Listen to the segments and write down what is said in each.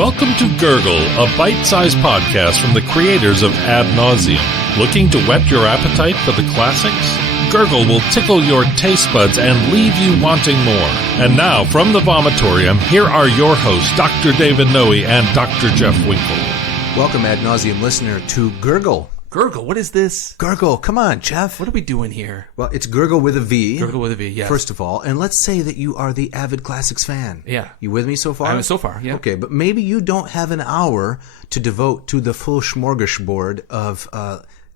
Welcome to Gurgle, a bite-sized podcast from the creators of Ad Nauseam. Looking to whet your appetite for the classics? Gurgle will tickle your taste buds and leave you wanting more. And now, from the vomitorium, here are your hosts, Dr. David Noe and Dr. Jeff Winkle. Welcome, Ad Nauseam listener, to Gurgle. Gurgle, what is this? Gurgle, come on, Jeff. What are we doing here? Well, it's Gurgle with a V. Gurgle with a V, yes. First of all, and let's say that you are the avid classics fan. Yeah. You with me so far? I'm so far, yeah. Okay, but maybe you don't have an hour to devote to the full smorgasbord of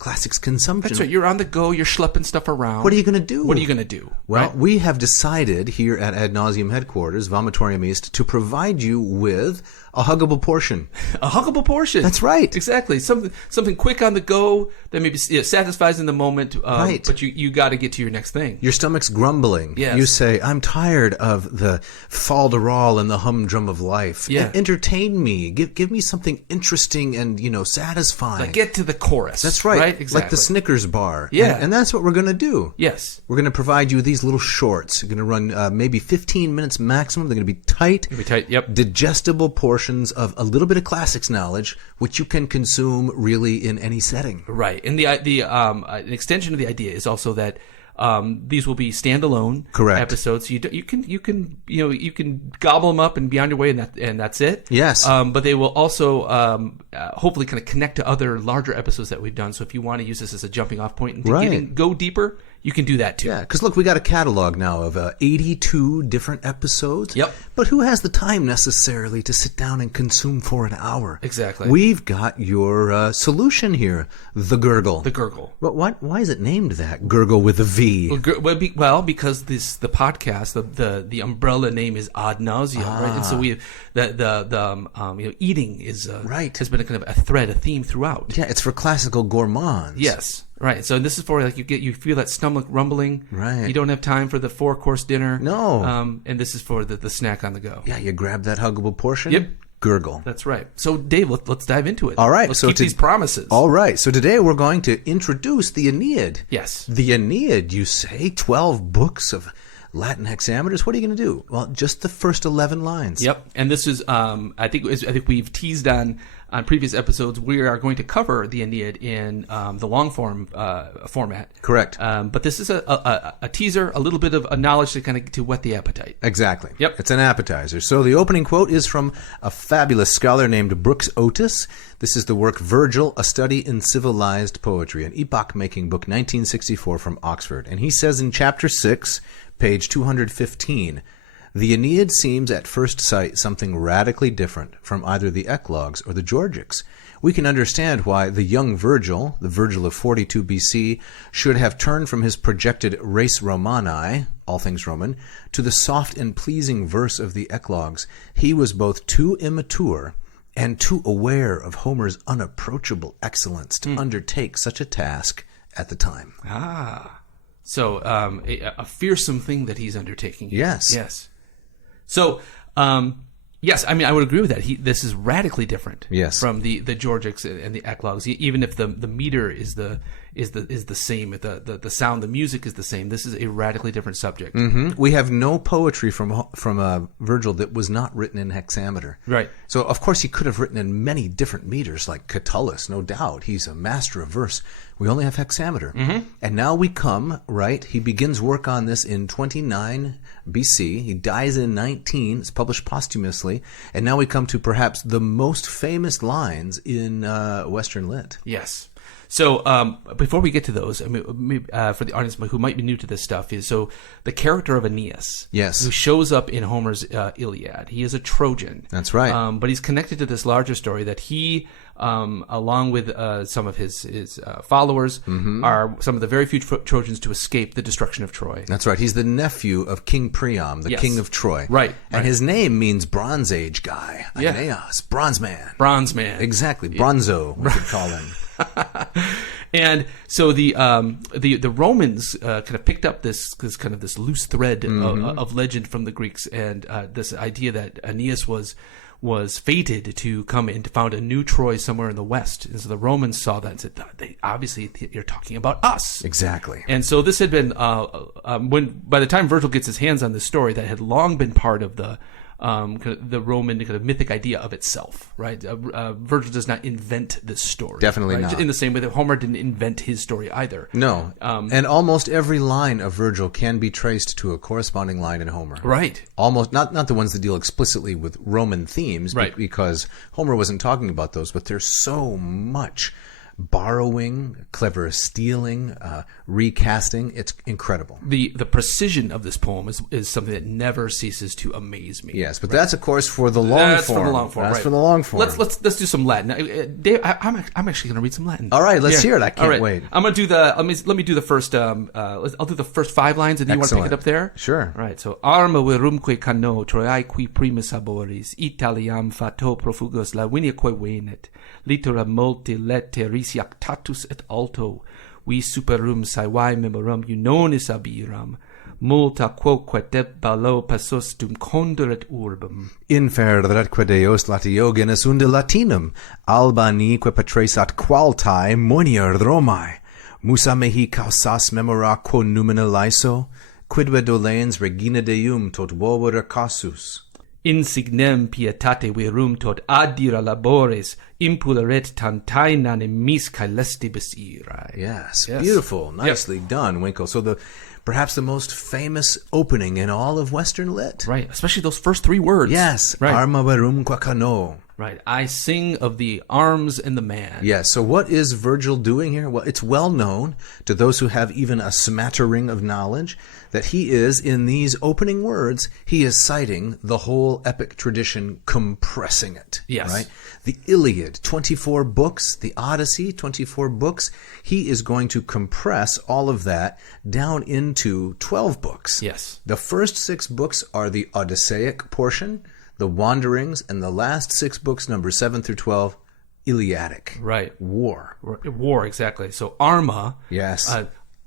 classics consumption. That's right. You're on the go. You're schlepping stuff around. What are you going to do? What are you going to do? Well, right? We have decided here at Ad Nauseam headquarters, Vomitorium East, to provide you with a huggable portion. A huggable portion. That's right. Exactly. Something quick on the go that maybe satisfies in the moment, right. But you got to get to your next thing. Your stomach's grumbling. Yes. You say, I'm tired of the fol-de-rol and the humdrum of life. Yeah. Entertain me. Give me something interesting and, satisfying. Like get to the chorus. That's right. Exactly. Like the Snickers bar. Yeah. And that's what we're going to do. Yes. We're going to provide you with these little shorts. We're going to run maybe 15 minutes maximum. They're going to be tight. Yep. Digestible portions of a little bit of classics knowledge, which you can consume really in any setting. Right. And the an extension of the idea is also that these will be standalone episodes. You can gobble them up and be on your way, and that's it. Yes. But they will also hopefully kind of connect to other larger episodes that we've done. So if you want to use this as a jumping off point and go deeper, you can do that too. Yeah, because look, we got a catalog now of 82 different episodes. Yep. But who has the time necessarily to sit down and consume for an hour? Exactly. We've got your solution here, the Gurgle. The Gurgle. But why is it named that? Gurgle with a V. Well, because the podcast, the umbrella name is Ad Nauseam, right? And so we the eating is has been a kind of a thread, a theme throughout. Yeah, it's for classical gourmands. Yes. Right, so this is for you feel that stomach rumbling. Right. You don't have time for the 4-course dinner. No. And this is for the snack on the go. Yeah, you grab that huggable portion. Yep. Gurgle. That's right. So Dave, let's dive into it. All right. Let's keep these promises. All right. So today we're going to introduce the Aeneid. Yes. The Aeneid, you say, 12 books of Latin hexameters. What are you going to do? Well, just the first 11 lines. Yep. And this is I think we've teased on previous episodes. We are going to cover the Aeneid in the long form format. Correct. But this is a teaser, a little bit of a knowledge to whet the appetite. Exactly. Yep. It's an appetizer. So the opening quote is from a fabulous scholar named Brooks Otis. This is the work Vergil, A Study in Civilized Poetry, an epoch-making book, 1964 from Oxford. And he says in chapter 6, page 215, the Aeneid seems at first sight something radically different from either the Eclogues or the Georgics. We can understand why the young Vergil, the Vergil of 42 BC, should have turned from his projected res Romani, all things Roman, to the soft and pleasing verse of the Eclogues. He was both too immature and too aware of Homer's unapproachable excellence to undertake such a task at the time. So a fearsome thing that he's undertaking here. Yes. So, yes, I mean, I would agree with that. This is radically different from the Georgics and the Eclogues. Even if the meter is the same, the sound, the music is the same. This is a radically different subject. Mm-hmm. We have no poetry from Vergil that was not written in hexameter. Right. So, of course, he could have written in many different meters, like Catullus, no doubt. He's a master of verse. We only have hexameter. Mm-hmm. And now we come, right, he begins work on this in 29 BC. He dies in 19. It's published posthumously. And now we come to perhaps the most famous lines in Western Lit. Yes. So before we get to those, I mean, for the audience who might be new to this stuff, is so the character of Aeneas, who shows up in Homer's Iliad. He is a Trojan. That's right. But he's connected to this larger story that he, along with some of his followers, are some of the very few Trojans to escape the destruction of Troy. That's right. He's the nephew of King Priam, the king of Troy. Right. And his name means Bronze Age guy. Aeneas, Bronze Man. Bronze Man. Exactly. Bronzo, we could call him. And so the Romans kind of picked up this kind of this loose thread of legend from the Greeks, and this idea that Aeneas was fated to come and to found a new Troy somewhere in the west. And so the Romans saw that and said, obviously you're talking about us. Exactly. And so this had been when by the time Vergil gets his hands on this story, that had long been part of the kind of the Roman kind of mythic idea of itself, right? Virgil does not invent this story. Definitely right? not. In the same way that Homer didn't invent his story either. No. And almost every line of Virgil can be traced to a corresponding line in Homer. Right. Almost, not the ones that deal explicitly with Roman themes, Right. because Homer wasn't talking about those, but there's so much borrowing, clever stealing, recasting. It's incredible. The precision of this poem is something that never ceases to amaze me. Yes, but that's, of course, for the long That's form. for the long form. That's right. for the long form. Let's do some Latin. Dave, I'm actually going to read some Latin. All right, let's hear it. I can't All right. wait. I'm going to do let me do the first. I'll do the first 5 lines, and then you want to pick it up there. Sure. All right. So arma virumque cano troiaequi primus aboris Italiam fato profugos laviniaque venet littera multi letteris iactatus et alto vi superum saevae memorum unonis abiram multa quoque debalo passus dum conduret urbum. Inferretque Deos latiogenes unde Latinum, Albanique patresat qualtae monier Romae, musa mehi causas memora quo numina laiso, quidve dolens regina Deum tot vovere casus. Insignem pietate virum tot adira labores impuleret tantainam mis caelestibus irae. Yes, beautiful. Nicely done, Winkle. So perhaps the most famous opening in all of Western lit. Right, especially those first 3 words. Yes, right. Arma verumque cano. Right, I sing of the arms and the man. Yes, so what is Virgil doing here? Well, it's well known to those who have even a smattering of knowledge that he is, in these opening words, he is citing the whole epic tradition, compressing it. Yes. Right? The Iliad, 24 books, the Odyssey, 24 books. He is going to compress all of that down into 12 books. Yes. The first 6 books are the Odysseic portion, the Wanderings, and the last 6 books, numbers 7 through 12, Iliadic. Right. War. War, exactly. So arma. Yes.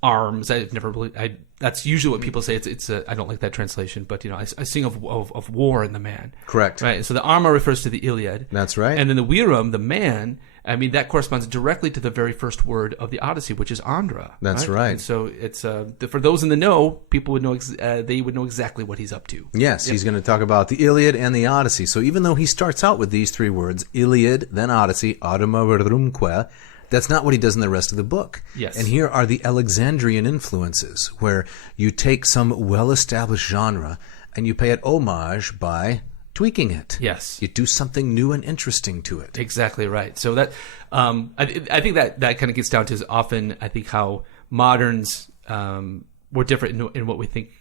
Arms. I've never really. That's usually what people say. It's. I don't like that translation, but I sing of war and the man. Correct. Right. So the arma refers to the Iliad. That's right. And then the virum, the man. I mean, that corresponds directly to the very first word of the Odyssey, which is Andra. That's right. And so it's for those in the know, people would know. They would know exactly what he's up to. Yes, he's going to talk about the Iliad and the Odyssey. So even though he starts out with these 3 words, Iliad, then Odyssey, Arma verumque, that's not what he does in the rest of the book. Yes. And here are the Alexandrian influences, where you take some well-established genre and you pay it homage by tweaking it. Yes. You do something new and interesting to it. Exactly right. So that I think that kind of gets down to is often I think how moderns were different in what we think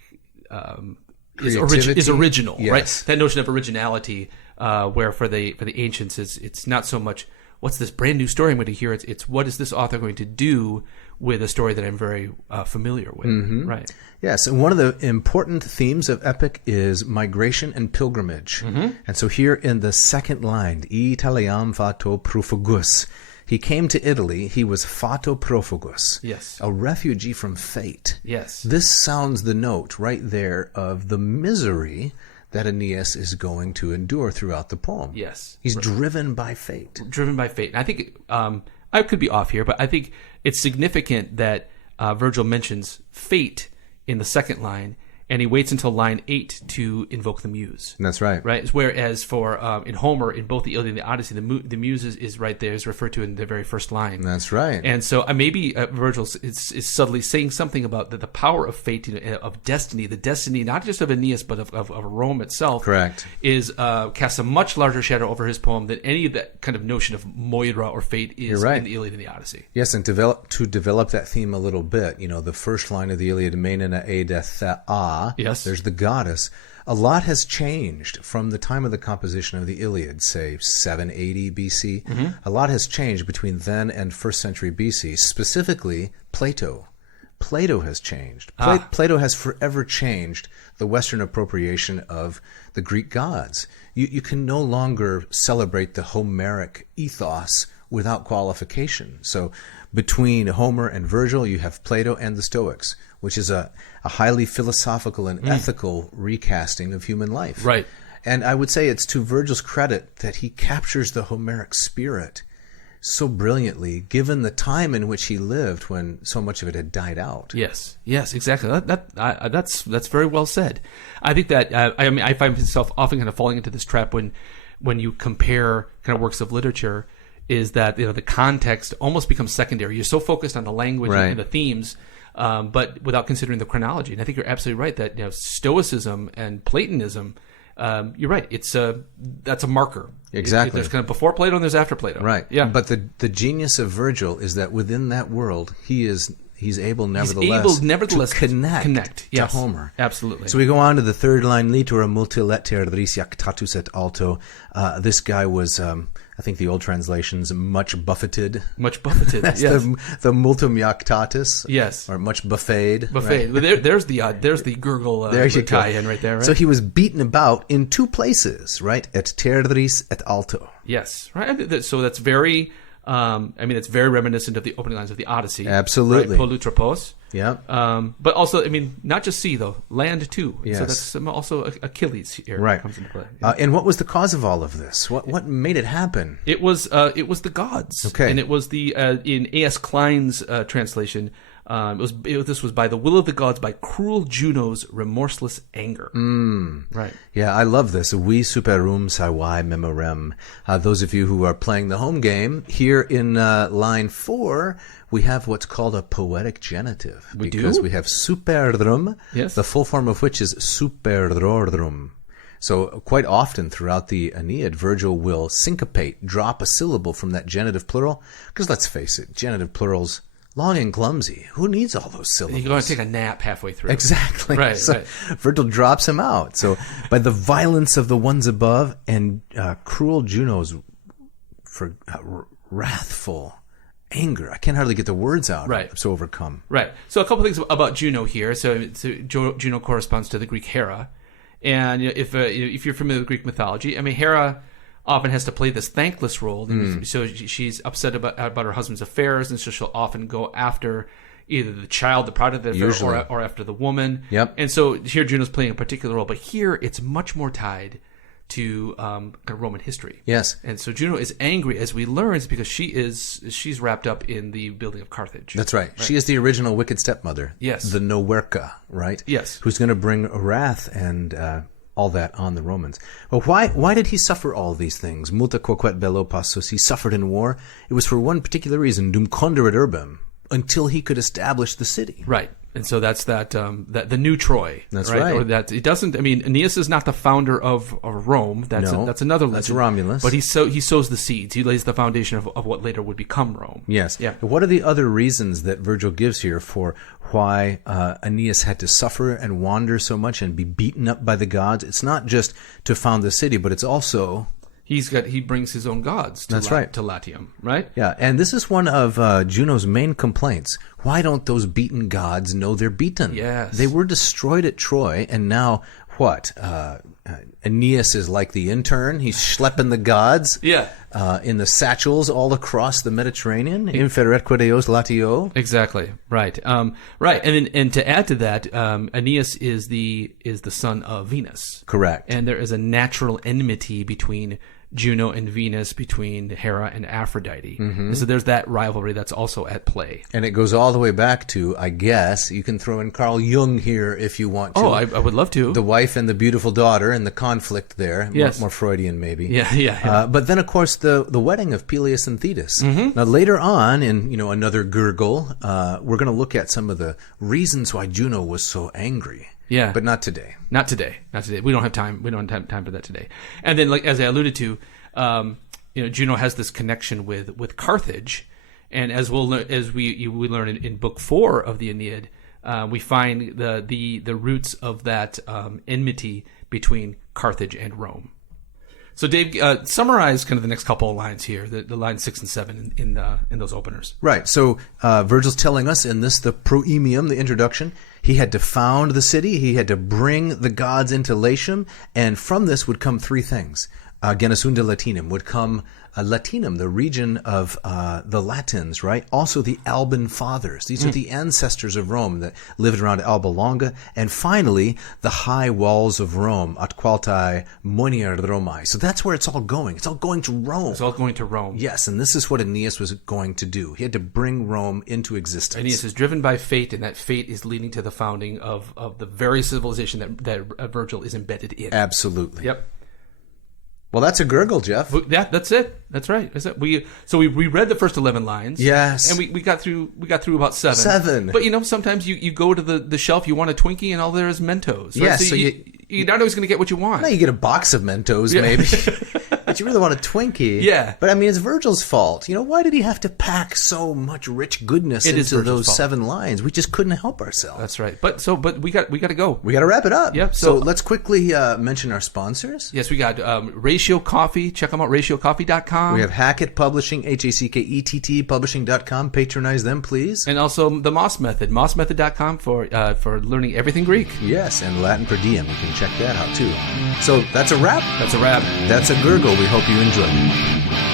is original. Yes. Right. That notion of originality, where for the ancients it's not so much what's this brand new story I'm going to hear. It's what is this author going to do with a story that I'm very familiar with. Mm-hmm. Right. Yes, and one of the important themes of epic is migration and pilgrimage. Mm-hmm. And so here in the second line, Italiam fato profugus, he came to Italy, he was fato profugus, Yes. a refugee from fate. Yes. This sounds the note right there of the misery that Aeneas is going to endure throughout the poem. Yes. He's driven by fate. Driven by fate. And I think I could be off here, but I think it's significant that Vergil mentions fate in the second line, and he waits until line 8 to invoke the muse. That's right. Right. Whereas for in Homer, in both the Iliad and the Odyssey, the muse is right there, is referred to in the very first line. That's right. And so maybe Vergil is subtly saying something about the power of fate, of destiny, the destiny not just of Aeneas but of Rome itself. Correct. Is casts a much larger shadow over his poem than any of that kind of notion of Moira or fate is in the Iliad and the Odyssey. Yes, and to develop that theme a little bit, the first line of the Iliad, Menina Eidetha. Yes. There's the goddess. A lot has changed from the time of the composition of the Iliad, say 780 BC. Mm-hmm. A lot has changed between then and 1st century BC, specifically Plato. Plato has changed. Plato has forever changed the Western appropriation of the Greek gods. You can no longer celebrate the Homeric ethos without qualification. So between Homer and Vergil, you have Plato and the Stoics, which is a highly philosophical and ethical recasting of human life. Right. And I would say it's to Vergil's credit that he captures the Homeric spirit so brilliantly, given the time in which he lived when so much of it had died out. Yes, exactly. That's very well said. I think that I find myself often kind of falling into this trap when you compare kind of works of literature, is that the context almost becomes secondary. You're so focused on the language and the themes, but without considering the chronology. And I think you're absolutely right that Stoicism and Platonism. You're right. That's a marker. Exactly. There's kind of before Plato and there's after Plato. Right. Yeah. But the genius of Vergil is that within that world, he's able nevertheless to connect yes, to Homer. Absolutely. So we go on to the third line, litura multileter dris jactatus et alto. This guy was, I think the old translations, much buffeted. Much buffeted, That's yes. the multum jactatus. Yes. Or much buffeted. Buffet. Right? There's the Gurgle tie-in right there, right? So he was beaten about in two places, right? Et terdris et alto. Yes. Right. So that's very... it's very reminiscent of the opening lines of the Odyssey. Absolutely. Right? Polutropos. Yeah. But also, not just sea, though. Land, too. Yes. So that's also Achilles here. Right. Comes into play. And what was the cause of all of this? What made it happen? It was the gods. Okay. And it was in A.S. Klein's translation, this was by the will of the gods, by cruel Juno's remorseless anger. Right. Yeah, I love this. Vi superum saevai memorem. Those of you who are playing the home game, here in line 4, we have what's called a poetic genitive. Because we have superdrum, yes, the full form of which is superdrodrum. So quite often throughout the Aeneid, Vergil will syncopate, drop a syllable from that genitive plural. Because let's face it, genitive plurals... long and clumsy. Who needs all those syllables? You're going to take a nap halfway through. Exactly. Right. Vergil drops him out. So by the violence of the ones above and cruel Juno's wrathful anger. I can't hardly get the words out. Right. I'm so overcome. Right. So a couple things about Juno here. So Juno corresponds to the Greek Hera. And if you're familiar with Greek mythology, Hera often has to play this thankless role. So she's upset about her husband's affairs, and so she'll often go after either the child, the product of the affair, or after the woman. Yep. And so here Juno's playing a particular role, but here it's much more tied to Roman history. Yes. And so Juno is angry, as we learn, is because she's wrapped up in the building of Carthage. That's right. She is the original wicked stepmother. Yes. The Nowerka, right? Yes. Who's going to bring wrath and all that on the Romans. Well, why did he suffer all these things? Multa quoquet bello passus. He suffered in war. It was for one particular reason, dum conderit urbem, until he could establish the city. Right. And so that's that the new Troy. That's right. Or that it doesn't. Aeneas is not the founder of Rome. That's another legend. That's Romulus. But he sows the seeds. He lays the foundation of what later would become Rome. Yes. Yeah. What are the other reasons that Vergil gives here for why Aeneas had to suffer and wander so much and be beaten up by the gods? It's not just to found the city, but it's also... He brings his own gods to Latium, right? Yeah, and this is one of Juno's main complaints. Why don't those beaten gods know they're beaten? Yes. They were destroyed at Troy, and now what? Aeneas is like the intern. He's schlepping the gods in the satchels all across the Mediterranean. Inferetque Deos latio. Exactly. Right. Right. And to add to that, Aeneas is the son of Venus. Correct. And there is a natural enmity between Juno and Venus, between Hera and Aphrodite. Mm-hmm. So there's that rivalry that's also at play. And it goes all the way back to, I guess, you can throw in Carl Jung here if you want to. Oh, I would love to. The wife and the beautiful daughter and the conflict there. Yes. More Freudian, maybe. Yeah. But then, of course, the wedding of Peleus and Thetis. Mm-hmm. Now, later on, in another Gurgle, we're going to look at some of the reasons why Juno was so angry. Yeah. But not today. Not today. We don't have time. We don't have time for that today. And then, like as I alluded to, Juno has this connection with Carthage, and as we learn in Book 4 of the Aeneid, we find the roots of that enmity between Carthage and Rome. So, Dave, summarize kind of the next couple of lines here, the lines 6 and 7 in those openers. Right. So Vergil's telling us in this, the proemium, the introduction, he had to found the city, he had to bring the gods into Latium, and from this would come three things. Genusunda Latinum would come Latinum, the region of the Latins, right? Also the Alban Fathers. These are the ancestors of Rome that lived around Alba Longa. And finally, the high walls of Rome, at qualtae monier Romae. So that's where it's all going. It's all going to Rome. It's all going to Rome. Yes, and this is what Aeneas was going to do. He had to bring Rome into existence. Aeneas is driven by fate, and that fate is leading to the founding of the very civilization that Vergil is embedded in. Absolutely. Yep. Well, that's a gurgle, Jeff. Yeah, that's it. That's right. That's it. We read the first 11 lines. Yes. And we got through about 7. 7. But sometimes you go to the shelf, you want a Twinkie, and all there is Mentos. Right? Yes. So you're not always going to get what you want. No, you get a box of Mentos, maybe. But you really want a Twinkie. Yeah. But I mean, it's Vergil's fault. Why did he have to pack so much rich goodness into those fault. 7 lines? We just couldn't help ourselves. That's right. But we got to go. We got to wrap it up. Yep. So let's quickly mention our sponsors. Yes, we got Ratio Coffee. Check them out, ratiocoffee.com. We have Hackett Publishing, Hackett Publishing.com. Patronize them, please. And also the Moss Method, mossmethod.com for learning everything Greek. Yes, and Latin per diem. You can check that out, too. So that's a wrap. That's a wrap. That's a gurgle. We hope you enjoyed it.